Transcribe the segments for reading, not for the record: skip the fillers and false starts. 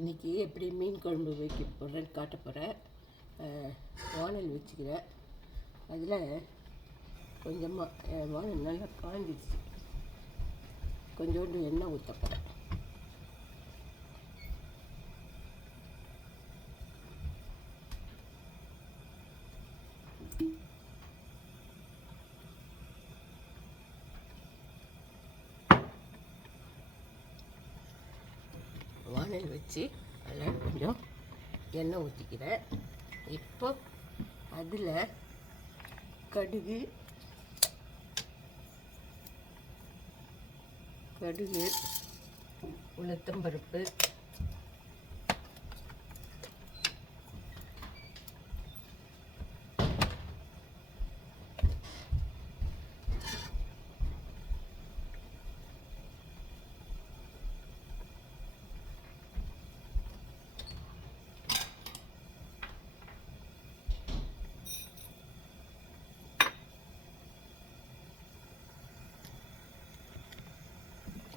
இன்றைக்கி எப்படி மீன் குழம்பு வைக்க போகிறேன்னு காட்ட போகிறேன். வானல் வச்சுக்கிறேன். அதில் கொஞ்சமாக வானல் நல்லா காஞ்சிடுச்சு. கொஞ்சோண்டு எண்ணெய் ஊற்ற போகிறேன். வானல் வச்சு அதில் கொஞ்சம் எண்ணெய் ஊற்றிக்கிறேன். இப்போ அதில் கடுகு உளுத்தம்பருப்பு,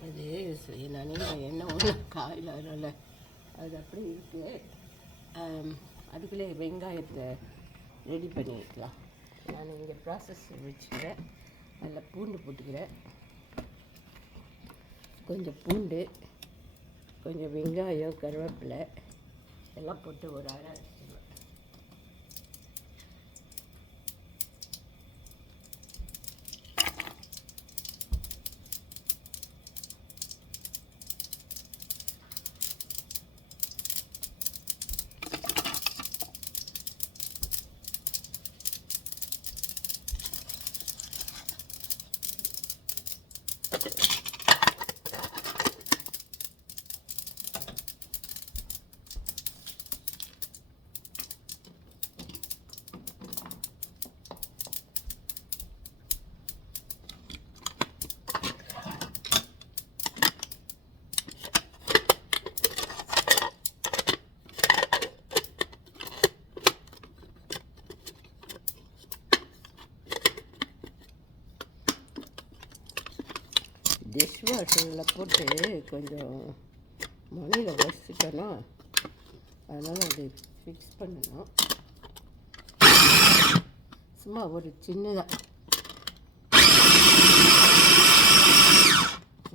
அது நான் எண்ணெய் ஒன்று காயில் அதனால் அது அப்படி இருக்குது. அதுக்குள்ளே வெங்காயத்தை ரெடி பண்ணி வைக்கலாம். நான் இங்கே ப்ராசஸ் வச்சுக்கிறேன். அதில் பூண்டு போட்டுக்கிறேன். கொஞ்சம் பூண்டு, கொஞ்சம் வெங்காயம், கருவேப்பிலை எல்லாம் போட்டு ஒரு அரை அரைச்சிடுவேன். டிஷ் வாஷரில் போட்டு கொஞ்சம் மணியில் வச்சுட்டோன்னா அதனால் அதை ஃபிக்ஸ் பண்ணணும். சும்மா ஒரு சின்னதாக.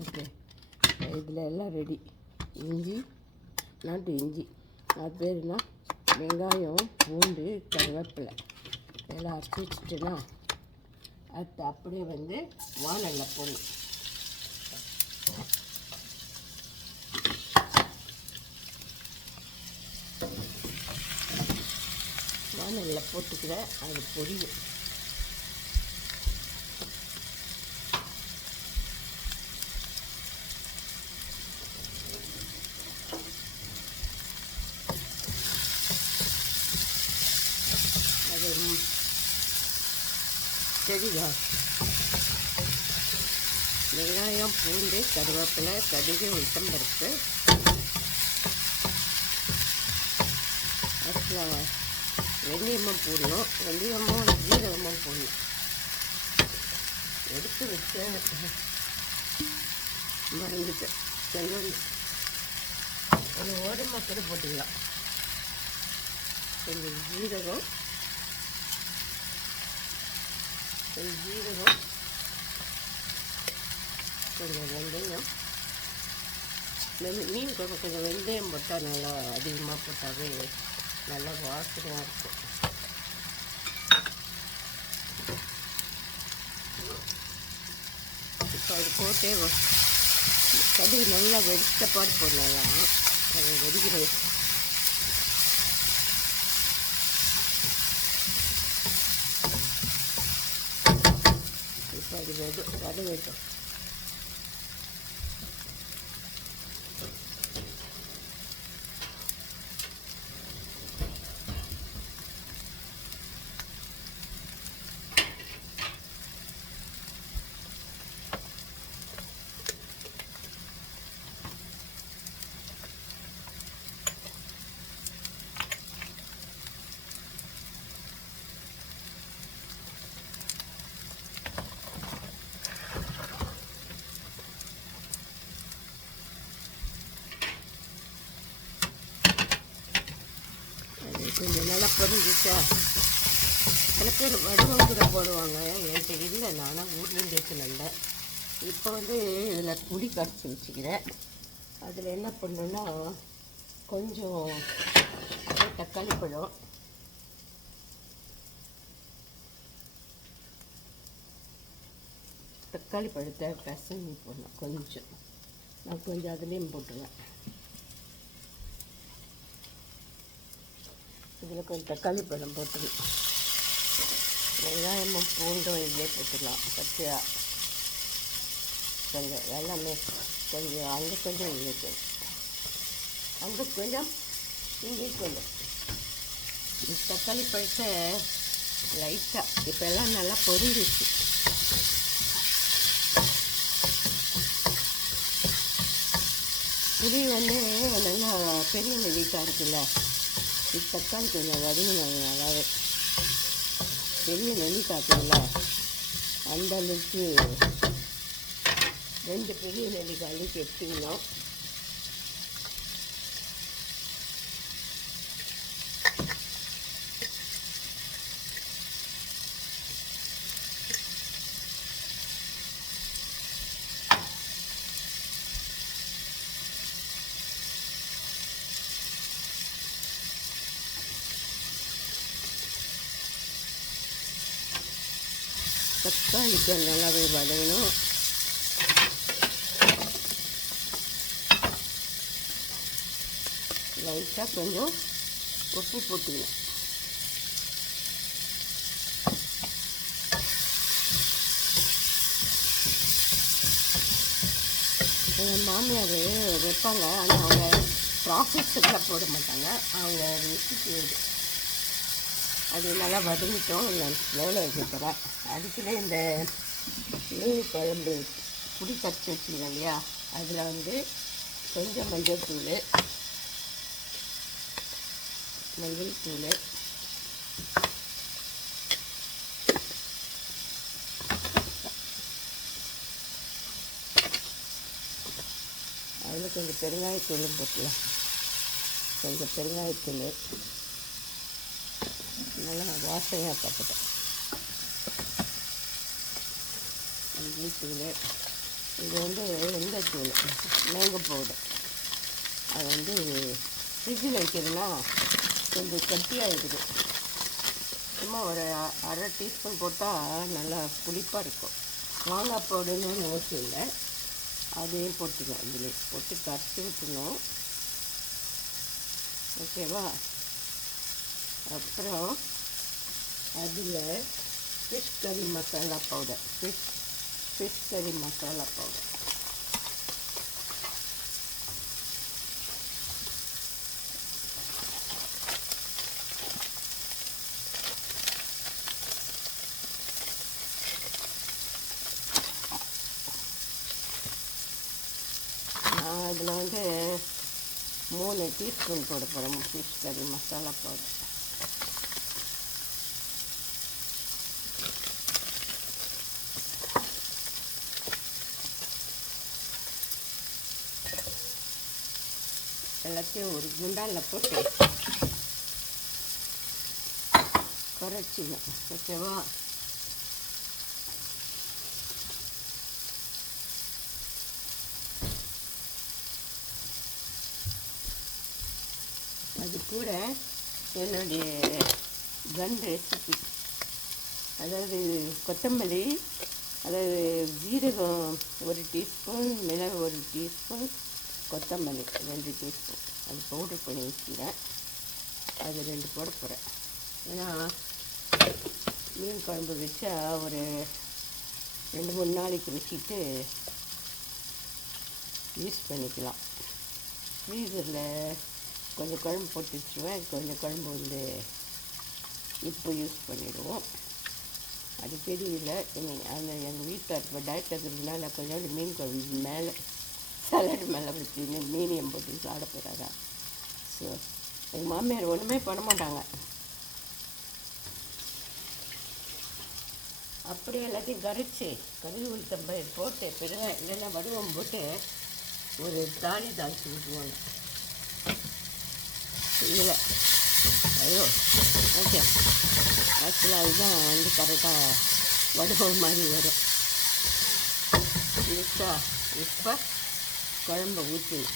ஓகே, இதில் எல்லாம் ரெடி. இஞ்சி, நாட்டு இஞ்சி, அது பேருனா வெங்காயம், பூண்டு, கருவேப்பிலை எல்லாம் அரைச்சி வச்சுட்டேன்னா அது அப்படியே வானலில் போடணும். வானலில் போட்டுக்கிறேன். அது பொரியும். அது சரிதா. வெங்காயம், பூண்டு, கருவேப்பிலை, கடுகு, உளுத்தம்பருப்பு, வெந்தயமும் போடணும். வெந்தயமும் ஜீரகமும் போடணும். எடுத்து வச்சு மறந்துட்டேன். கொஞ்சம் ஒரு ஓரமாக கூட போட்டுக்கலாம். கொஞ்சம் ஜீரகம், கொஞ்சம் வெந்தயம். மீன் குழம்பு கொஞ்சம் வெந்தயம் போட்டால் நல்லா அதிகமாக போட்டாவே நல்லா வாசனையாக இருக்கும். இப்போ அது போட்டே கடுகு நல்லா வெடித்த பாடு போடலாம். அது வெடிக்கிறது. இப்போ அது வதங்கட்டும். வச்சா சில பேர் வடிவம் கூட போடுவாங்க. என்கிட்ட இல்லை, நானும் ஊர்லேருந்து எடுத்துன்னு. இப்போ வந்து இதில் புளி கரைச்சி வச்சுக்கிறேன். அதில் என்ன பண்ணணுன்னா கொஞ்சம் தக்காளி பழம், தக்காளி பழத்தை பிசைஞ்சு போடணும். கொஞ்சம் நான் கொஞ்சம் அதுலேயும் போட்டுருவேன். இதில் கொஞ்சம் தக்காளி பழம் போட்டுருவேன். வெங்காயமும் பூண்டும் இதிலே போட்டுக்கலாம். பச்சையாக கொஞ்சம் எல்லாமே கொஞ்சம் அங்கே கொஞ்சம் இங்கே கொஞ்சம் அங்கே கொஞ்சம் இங்கே கொஞ்சம். தக்காளி பழத்தை லைட்டாக இப்போ எல்லாம் நல்லா பொரிஞ்சிச்சு. புளி வந்து நல்லா பெரிய நெல்லிக்காய் இருக்குல்ல, இது தக்காளி கொஞ்சம் வதங்கினாங்க நல்லாவே. பெரிய நெல்லிக்காய் இருக்குல்ல, அந்த அளவுக்கு 2 பெரிய நெல்லிக்காய் அளவுக்கு எடுத்துக்கணும். தக்காளிக்கு நல்லாவே வதங்கணும். லைட்டாக கொஞ்சம் உப்பு போட்டுக்கலாம். எங்கள் மாமியார் வைப்பாங்க, ஆனால் அவங்க ப்ராசஸ்லாம் போட மாட்டாங்க. அவங்க ரெசிபி அது நல்லா வதங்கிட்டோம். நான் ஸ்லோவில் வைக்க போகிறேன். அதுக்குள்ளே இந்த மீன் குழம்பு புளி கரைச்சி வச்சுருக்கேன் இல்லையா, அதில் வந்து கொஞ்சம் மஞ்சள் தூள், அதில் கொஞ்சம் பெருங்காயத்தூளும் போட்டுலாம். கொஞ்சம் பெருங்காயத்தூள் நல்லா வாசனையாக பார்த்துட்டேன். மஞ்சள், இது வந்து இந்த தூள் மேங்கோ பவுடர். அது வந்து ஃப்ரிட்ஜில் வைக்கிறதுனா கொஞ்சம் கட்டியாக இருக்குது. சும்மா ஒரு அரை டீஸ்பூன் போட்டால் நல்லா புளிப்பாக இருக்கும். மாங்காய் பவுடர்னு அவசியம் இல்லை, அதையும் போட்டுக்கலாம். இதில் போட்டு கரைச்சி விட்டுணும். ஓகேவா? அப்புறம் அதில் ஃபிஷ் கறி மசாலா பவுடர், ஃபிஷ் கறி மசாலா பவுடர் நான் இதில் வந்து 3 டீஸ்பூன் போட போகிறேன். ஃபிஷ் கறி மசாலா பவுடர். எல்லாத்தையும் ஒரு குண்டானில் போட்டு கரைச்சிடும். ஓகேவா? அது கூட என்னுடைய கன் ரெசிபி, அதாவது கொத்தமல்லி, அதாவது ஜீரகம் 1 டீஸ்பூன், மிளகு 1 டீஸ்பூன், கொத்தமல்லி 2 டீஸ்பூன், அது பவுடர் பண்ணி வச்சுக்கிறேன். அது 2 போட போகிறேன். ஏன்னா மீன் குழம்பு வச்சா ஒரு 2-3 நாளைக்கு வச்சுட்டு யூஸ் பண்ணிக்கலாம். ஃப்ரீசரில் கொஞ்சம் குழம்பு போட்டு வச்சுருவேன், கொஞ்சம் குழம்பு வந்து இப்போ யூஸ் பண்ணிவிடுவோம். அது தெரியல. அந்த எங்கள் வீட்டில் இப்போ டயட் இருக்கிறதுனால கொஞ்சோண்டு மீன் குழம்பு மேலே சலாடு மேலே வச்சு மீனியம் போட்டு சாப்பிட போகிறாரா. ஸோ எங்கள் மாமியார் ஒன்றுமே பண்ண மாட்டாங்க, அப்படியே எல்லாத்தையும் கரைச்சி கடுகு உளுத்தம்பயிறு போட்டு பெருங்காயம் இல்லைன்னா வடிவம் போட்டு ஒரு தாளிச்சு விட்டுருவாங்க. இதில் ஐயோ ஓகே. ஆக்சுவலாக அதுதான் வந்து கரெக்டாக வடுவம் மாதிரி வரும். இப்போ குழம்ப ஊற்றணும்.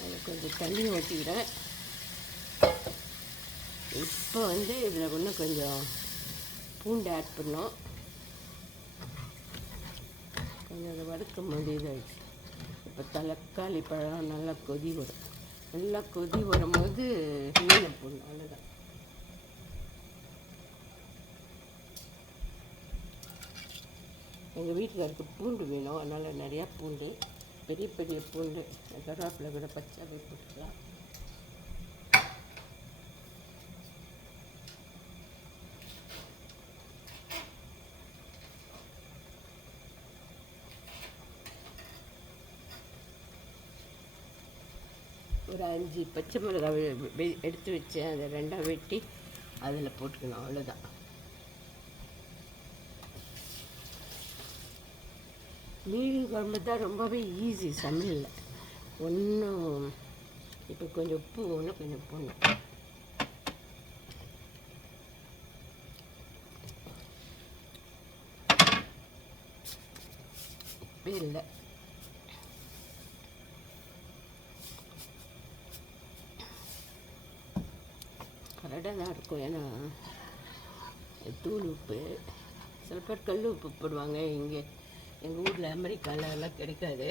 அதில் கொஞ்சம் தண்ணி ஊற்றிக்கிறேன். இப்போ வந்து இதில் இன்னும் கொஞ்சம் பூண்டு ஆட் பண்ணோம். கொஞ்சம் அதை வறுக்கும் போது இதாகிடுச்சு. இப்போ தக்காளி பழம் நல்லா கொதி வரும். நல்லா கொதி வரும்போது மீனை போடணும். அவ்வளோதான். எங்கள் வீட்டுக்காருக்கு பூண்டு வேணும், அதனால் நிறையா பூண்டு, பெரிய பெரிய பூண்டு, கருவேப்பிலை கூட பச்சாவே போட்டுக்கலாம். ஒரு 5 பச்சை மிளகாய் எடுத்து வச்சேன், அதை 2ஆக வெட்டி அதில் போட்டுக்கணும். அவ்வளோதான். மீன் குழம்பு தான் ரொம்பவே ஈஸி சமையலில். ஒன்றும் இப்போ கொஞ்சம் உப்பு ஒன்று கொஞ்சம் போடணும். உப்பே இல்லை. கரெக்டாக தான் இருக்கும். ஏன்னா தூள் உப்பு, சில பேர் கல் உப்பு போடுவாங்க. இங்கே எங்கள் ஊரில் அமெரிக்காவில் அதெல்லாம் கிடைக்காது.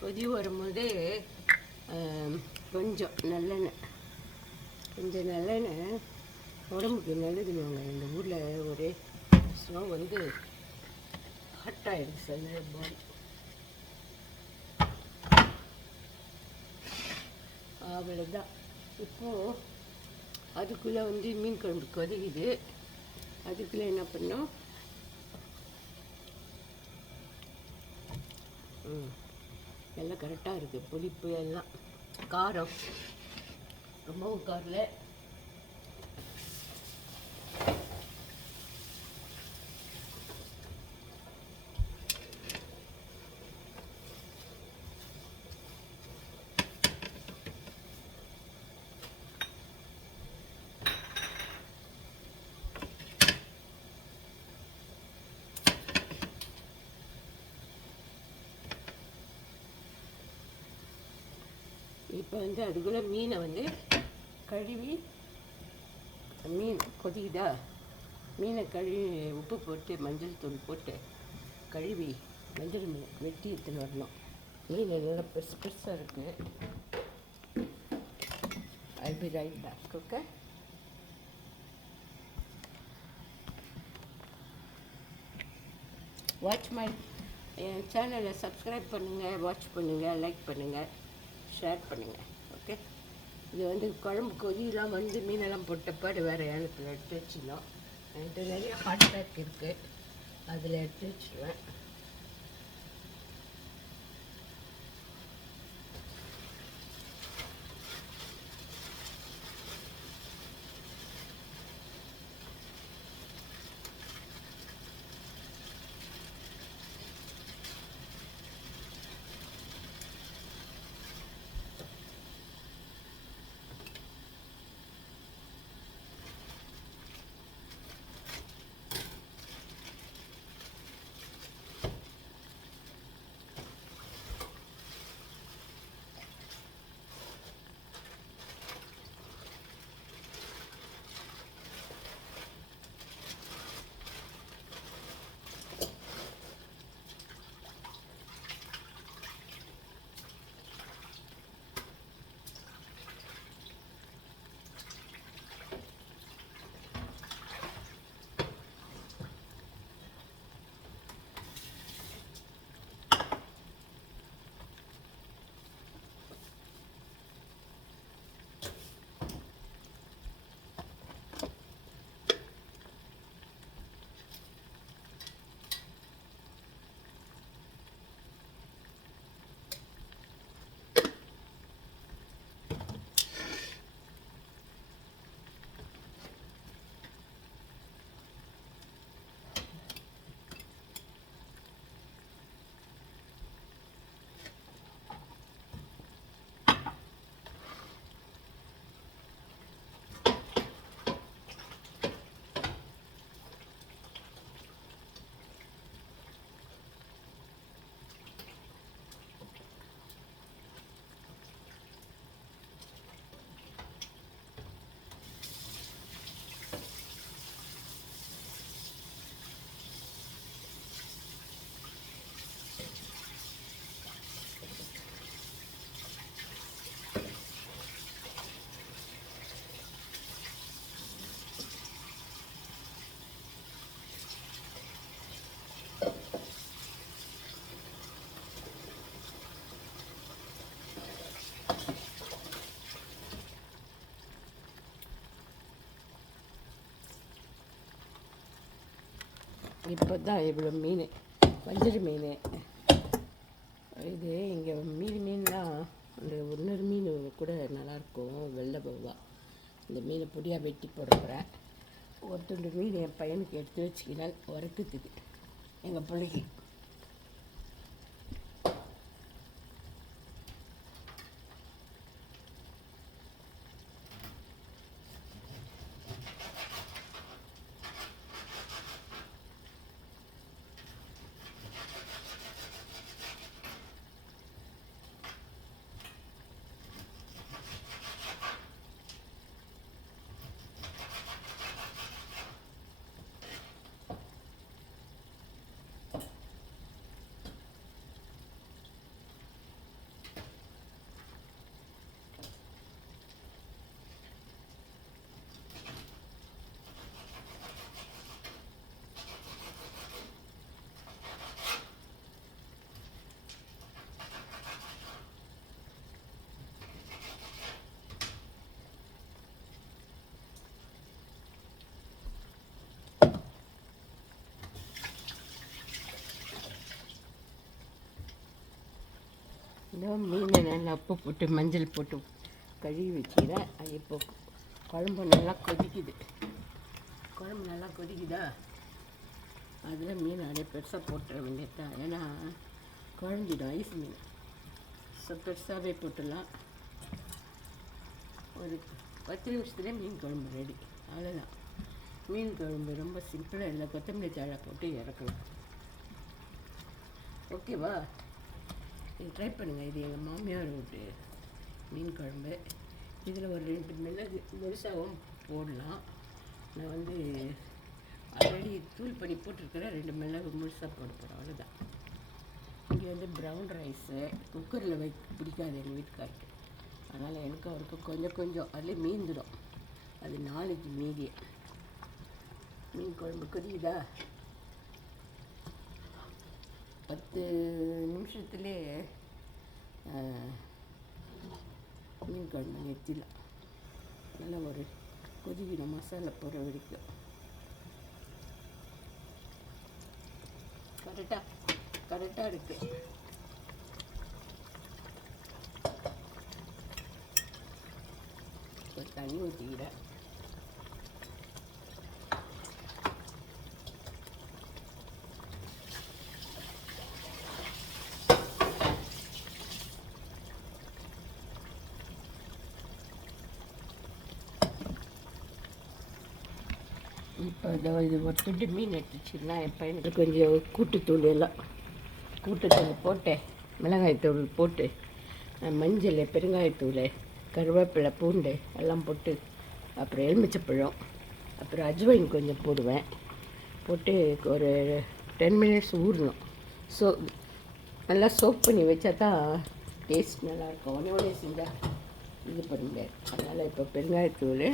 கொதி வரும்போது கொஞ்சம் நல்லெண்ணெய் உடம்புக்கு நல்லதுங்க. இந்த ஊரில் ஒரே ஸ்னோ வந்து ஹாட் ஆகிடுச்சு. அந்த பாடி அவ்வளோதான். இப்போது அதுக்குள்ளே வந்து மீன் குழம்பு கொதிக்குது. அதுக்குள்ளே என்ன பண்ணோம், எல்லாம் கரெக்டாக இருக்குது. புளிப்பு எல்லாம், காரம் ரொம்பவும் காரில். இப்போ வந்து அதுக்குள்ளே மீனை வந்து கழுவி, மீன் கொதிக்குதா, மீனை கழுவி உப்பு போட்டு மஞ்சள் தூள் போட்டு கழுவி மஞ்சள் வெட்டி எடுத்துன்னு வரணும். மீன் நல்லா பெருசு பெருசாக இருக்குது. I'll be right back. Okay? Watch my என் சேனலை சப்ஸ்கிரைப் பண்ணுங்கள், வாட்ச் பண்ணுங்கள், லைக் பண்ணுங்கள், ஷேர் பண்ணுங்கள். ஓகே. இது வந்து குழம்பு கொதியெலாம் வந்து மீனெல்லாம் போட்டப்பாடு வேறு ஏனத்தில் எடுத்து வச்சிடலாம். என்கிட்ட நிறைய ஹாட் பேக் இருக்குது, அதில் எடுத்து வச்சுருவேன். இப்போ தான் இவ்வளோ மீன், வஞ்சர மீன் இது. இங்கே மீன்லாம் அந்த இன்னொரு மீன் கூட நல்லாயிருக்கும், வெள்ளை பவ்வா. இந்த மீனை பொடியாக வெட்டி போடுறேன். ஒரு துண்டு மீன் என் பையனுக்கு எடுத்து வச்சுக்கினால் உரத்துக்கு எங்கள் பிள்ளைக்கு. மீனை நல்லா உப்பு போட்டு மஞ்சள் போட்டு கழுவி வச்சுக்கிறேன். அது இப்போ குழம்பு நல்லா கொதிக்குது. குழம்பு நல்லா கொதிக்குதா, அதில் மீன் அப்படியே பெருசாக போட்டுற வேண்டியதான். ஏன்னா குழஞ்சிடும் ஐஸ் மீன். ஸோ பெருசாகவே போட்டுடலாம். ஒரு 10 நிமிஷத்துலேயே மீன் குழம்பு ரெடி. அவ்வளோதான். மீன் குழம்பு ரொம்ப சிம்பிளாக இல்லை, கொத்தமல்லி தழை போட்டு இறக்கலாம். ஓகேவா? நீங்கள் ட்ரை பண்ணுங்கள். இது எங்கள் மாமியார் வீட்டு மீன் குழம்பு. இதில் ஒரு 2 மிளகு முழுசாகவும் போடலாம். நான் வந்து ஆல்ரெடி தூள் பண்ணி போட்டிருக்கிறேன். 2 மிளகு முழுசாக போட போகிறேன். அவ்வளோதான். இங்கே வந்து ப்ரௌன் ரைஸு குக்கரில் பிடிக்காது எங்கள் வீட்டுக்காருக்கு. அதனால் எனக்கு அவருக்கு கொஞ்சம் அதில் மீந்துடும். அது நாளைக்கு மீதி. மீன் குழம்பு கொதிக்குதா, 10 நிமிஷத்துலேயே மீன் குழம்பு நிறுத்திடலாம். நல்லா ஒரு கொதிக்கணும், மசாலா போடுற வரைக்கும். கரெக்டாக இருக்குது. இப்போ தண்ணி ஊற்றிக்கிறேன். இப்போ இது ஒரு துண்டு மீன் எடுத்துச்சுன்னா என் பையனுக்கு கொஞ்சம் கூட்டுத்தூள் போட்டு, மிளகாய்த்தூள் போட்டு, மஞ்சள், பெருங்காயத்தூள், கருவேப்பிலை, பூண்டு எல்லாம் போட்டு, அப்புறம் எலுமிச்சப்பழம், அப்புறம் அஜ்வைன் கொஞ்சம் போடுவேன். போட்டு ஒரு 10 மினிட்ஸ் ஊறணும். நல்லா சோப் பண்ணி வச்சா தான் டேஸ்ட் நல்லாயிருக்கும். உடனே செஞ்சால் இது பண்ண முடியாது. அதனால் இப்போ பெருங்காயத்தூள்,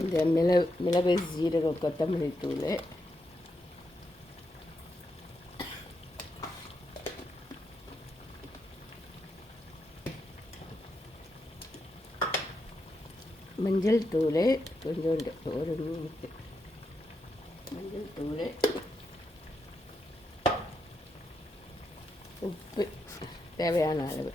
இந்த மிளகு, ஜீரகம், கொத்தமல்லி தூள், மஞ்சள் தூள் கொஞ்சோண்டு, ஒரு மினிட்டு மஞ்சள் தூள், உப்பு தேவையான அளவு,